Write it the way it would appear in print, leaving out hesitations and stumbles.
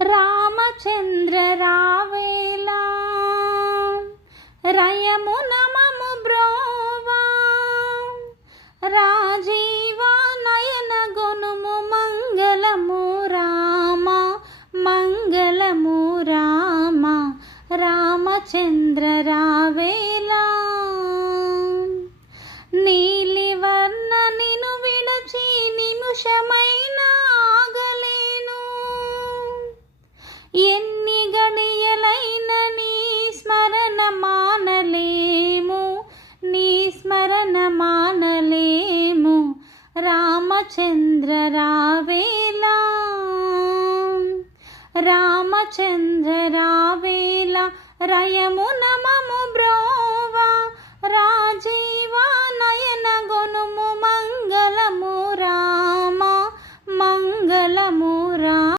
రామచంద్ర రావేలా రయమున మము బ్రోవా రాజీవా నయన గొనుము మంగళము రామ మంగళము రామ రామచంద్ర రావేలా నీలివర్ణ నిను విడచి నిమిషమైన ఆగలేను ఎన్ని గడియలైన నీ స్మరణ మానలేము నీ స్మరణ మానలేము రామచంద్ర రావేలా రామచంద్ర రావేలా రయమున మము బ్రో